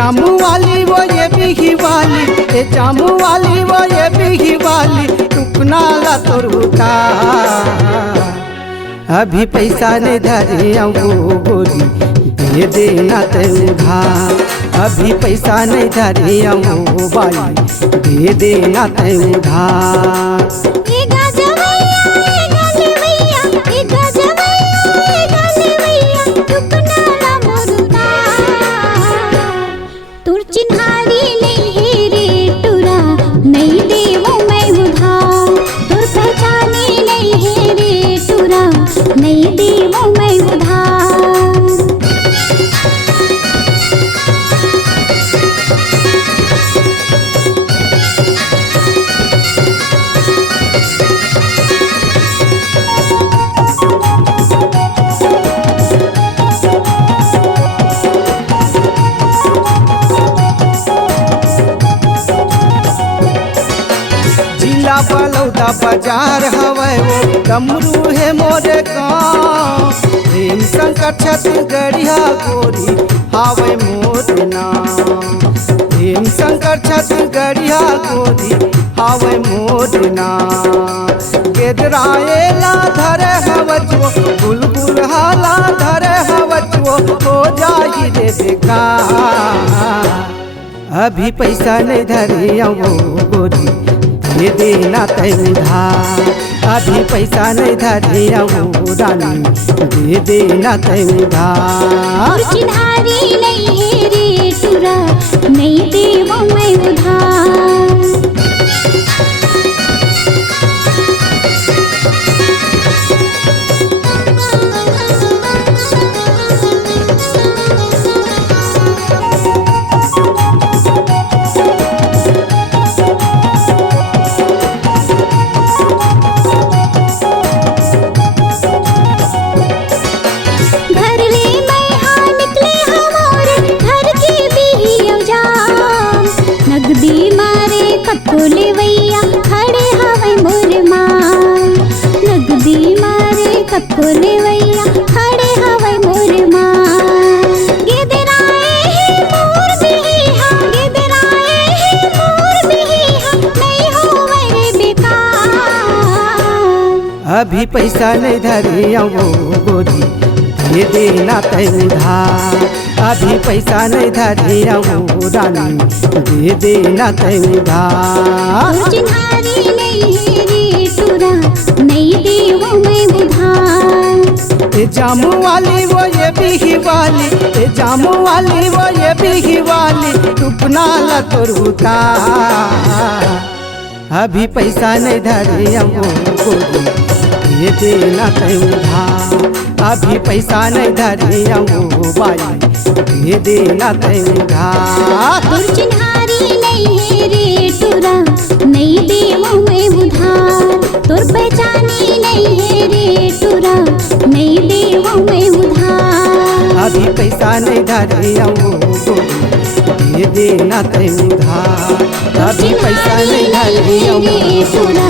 जामू वाली वो ये बिही वाली, ये जामू वाली वो ये बिही वाली, टुकना ला तोर उतार। अभी पैसा नहीं धरे वो गोरी, दे देना ते उधार। अभी पैसा नहीं धरे वो बाली, दे देना ते उधार। बलौदा बाजार हवै वो डमरू है मोरे गाँव। प्रेम संकट छत्तीसगढ़िया गोरी हावै मोरे नाम। प्रेम संकट छत्तीसगढ़िया गोरी हावै मोरे नाम। गेदराएला धरे हवचो, बुलबुल हाला धरे हवचो, हो जाई रे बेकार। अभी पैसा नहीं धरे वो गोरी, दे देना ते उधार। अभी पैसा नहीं धरे वो रानी, दे देना ते उधार। चिन्हारी नहीं है रे टुरा, नहीं देवो मैं उधार। खोले वैया खड़े हवै मोर माल। नगदी मारे खोले वैया खड़े हवै मोर माल। गिदराए है मोर बिहा, गिदराए है मोर बिहा, नहीं होवै रे बेकार। अभी पैसा नहीं धरे वो गोरी, दे देना ते उधार। अभी पैसा नहीं धरे वो रानी, दे देना ते उधार। चिन्हारी नहीं है रे टुरा, नहीं देवो मैं उधार। ये जामू वाली वो ये बिही वाली, ये जामू वाली वो ये बिही वाली, टुकना ला तोर उतार। अभी पैसा नहीं धरे वो गोरी, दे देना ते उधार। अभी पैसा नहीं धरे वो बाली, दे देना ते उधार। चिन्हारी नहीं है रे टुरा, नहीं देवो मैं उधार। तोर पहचानी नहीं है रे टुरा, नहीं देवो मैं उधार। अभी पैसा नहीं धरे वो गोरी, दे देना ते उधार। अभी पैसा नहीं धरे वो टुरा,